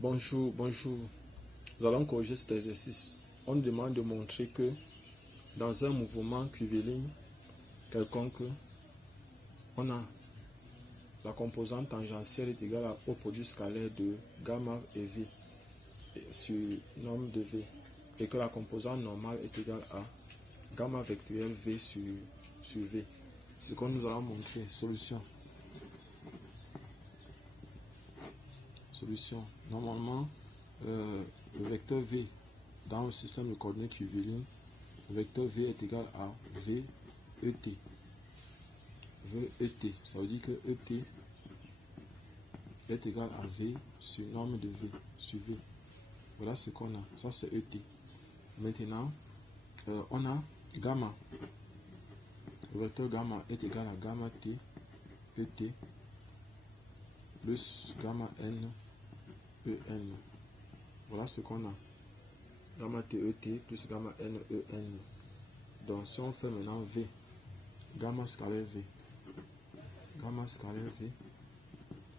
Bonjour, bonjour. Nous allons corriger cet exercice. On nous demande de montrer que dans un mouvement curviligne quelconque, on a la composante tangentielle est égale au produit scalaire de gamma et V sur norme de V, et que la composante normale est égale à gamma vectoriel V sur V. Ce que nous allons montrer. Solution. Normalement, le vecteur V dans le système de coordonnées curviligne, le vecteur V est égal à V ET. Ça veut dire que ET est égal à V sur norme de V sur V. Voilà ce qu'on a. Ça c'est ET. Maintenant, on a gamma. Le vecteur gamma est égal à gamma T ET plus gamma N EN. Voilà ce qu'on a. Gamma TET plus gamma NEN. Donc si on fait maintenant V, gamma scalaire V,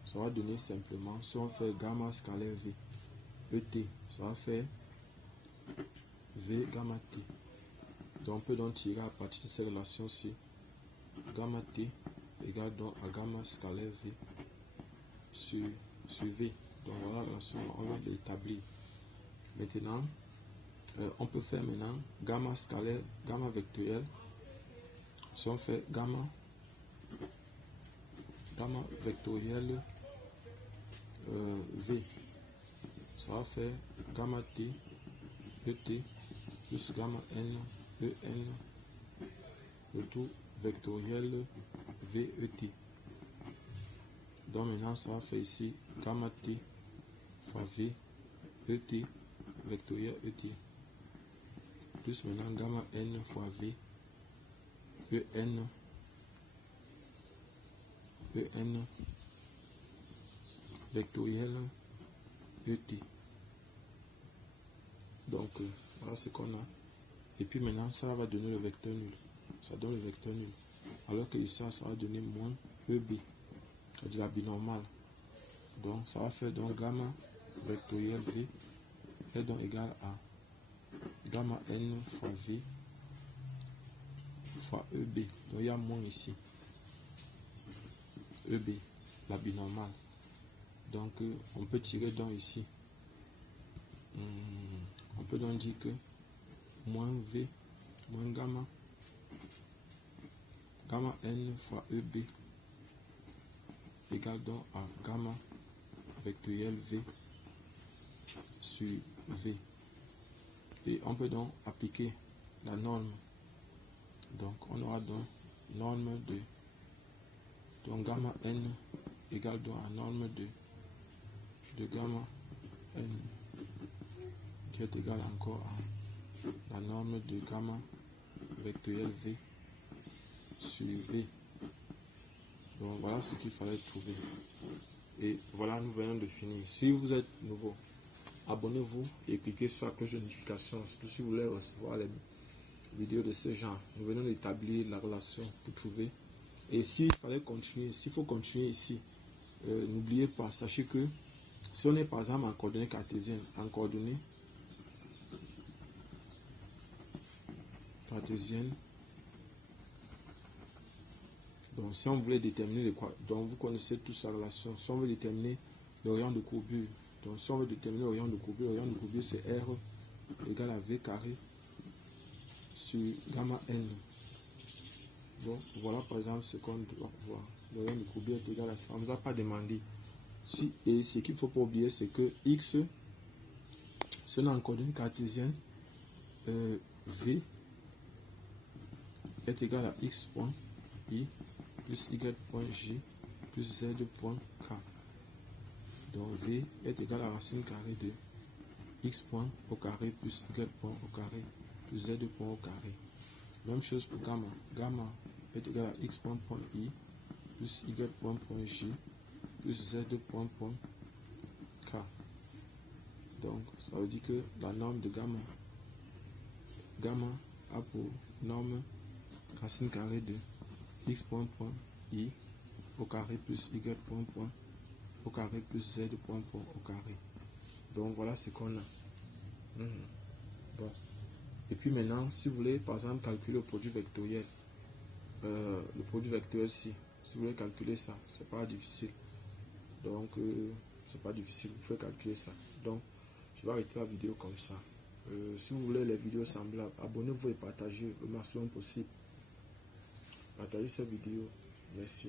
ça va donner simplement, si on fait gamma scalaire V, ET, ça va faire V gamma T. Donc on peut donc tirer à partir de ces relations-ci, gamma T égale donc à gamma scalaire V sur V. Donc voilà la relation, on va l'établir. Maintenant, on peut faire maintenant gamma scalaire, gamma vectoriel. Si on fait gamma vectoriel V, ça va faire gamma T ET plus gamma N EN, le tout vectoriel VET. Donc maintenant ça va faire ici gamma T fois V ET vectoriel ET plus maintenant gamma N fois V EN vectoriel ET. Donc voilà ce qu'on a. Et puis maintenant ça va donner le vecteur nul. Ça donne le vecteur nul. Alors que ici ça va donner moins EB. De la binormale. Donc ça va faire donc gamma vectoriel V est donc égal à gamma N fois V fois EB. Donc il y a moins ici. EB, la binormale. Donc on peut tirer donc ici. On peut donc dire que moins V, moins gamma N fois EB égale donc à gamma vectoriel V sur V. Et on peut donc appliquer la norme. Donc on aura donc norme de donc gamma N égale donc à norme de gamma N qui est égale encore à la norme de gamma vectoriel V sur V. Donc voilà ce qu'il fallait trouver. Et voilà, nous venons de finir. Si vous êtes nouveau, abonnez-vous et cliquez sur la cloche de notification. Surtout si vous voulez recevoir les vidéos de ce genre. Nous venons d'établir la relation pour trouver. Et s'il fallait continuer, s'il faut continuer ici, n'oubliez pas, sachez que si on est par exemple en coordonnées cartésiennes, donc si on voulait déterminer les quoi, donc vous connaissez toute la relation. Si on veut déterminer le rayon de courbure, donc si on veut déterminer le rayon de courbure c'est R égale à V carré sur gamma N. Bon, voilà par exemple ce qu'on doit voir. Le rayon de courbure est égal à ça. On ne nous a pas demandé. Et ce qu'il ne faut pas oublier, c'est que X, si on est en coordonnées cartésiennes, V est égal à X point I plus Y point J plus Z point K. Donc V est égal à racine carrée de X point au carré plus Y point au carré plus Z point au carré. Même chose pour gamma. Gamma est égal à X point I plus Y point J plus Z point K. Donc ça veut dire que la norme de gamma a pour norme racine carrée de X point I au carré plus Y point au carré plus Z point au carré. Donc voilà ce qu'on a. Bon. Et puis maintenant, si vous voulez par exemple calculer le produit vectoriel, le produit vectoriel-ci, si vous voulez calculer ça, c'est pas difficile. Donc c'est pas difficile, vous pouvez calculer ça. Donc je vais arrêter la vidéo comme ça. Si vous voulez les vidéos semblables, abonnez-vous et partagez le maximum possible. Partagez cette vidéo. Merci.